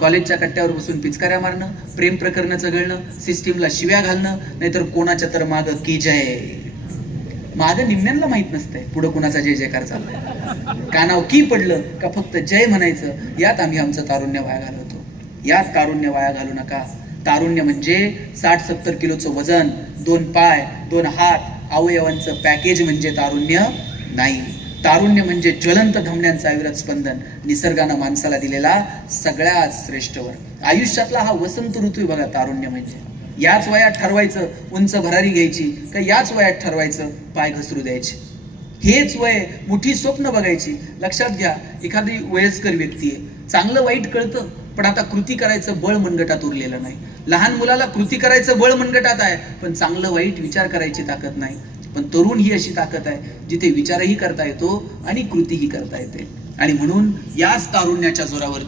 कॉलेजच्या कट्ट्यावर बसून पिचकाऱ्या मारणं, प्रेम प्रकरण चघळणं, सिस्टीमला शिव्या घालणं, नाहीतर कोणाच्या तर मागं की जय. मागं निम्म्यांना माहित नसतंय पुढं कुणाचा जय जयकार चाललाय. कानाव की पडलं का फक्त जय म्हणायचं. यात आम्ही आमचं तारुण्य वाया घालवतो. यात तारुण्य वाया घालू नका. तारुण्य म्हणजे 60-70 किलोचं वजन, 2 पाय, 2 हात, अवयवांचं पॅकेज म्हणजे तारुण्य नाही. तारुण्य म्हणजे ज्वलंत धमन्यांचं अविरत स्पंदन, निसर्गानं माणसाला दिलेला सगळ्यात श्रेष्ठ वर. आयुष्यातला हा वसंत ऋतू बघा तारुण्य म्हणजे. याच वयात ठरवायचं उंच भरारी घ्यायची का याच वयात ठरवायचं पाय घसरू द्यायचे. हेच वय मोठी स्वप्न बघायची. लक्षात घ्या, एखादी वयस्कर व्यक्ती आहे, चांगलं वाईट कळतं, पण आता कृती करायचं बळ मनगटात उरलेलं नाही. लहान मुलाला कृती करायचं बळ मनगटात आहे, पण चांगलं वाईट विचार करायची ताकद नाही. पण तरुण ही अशी ताकद आहे जिथे विचारही करता येतो आणि कृतीही करता येते. आणि म्हणून याच तारुण्याच्या जोरावर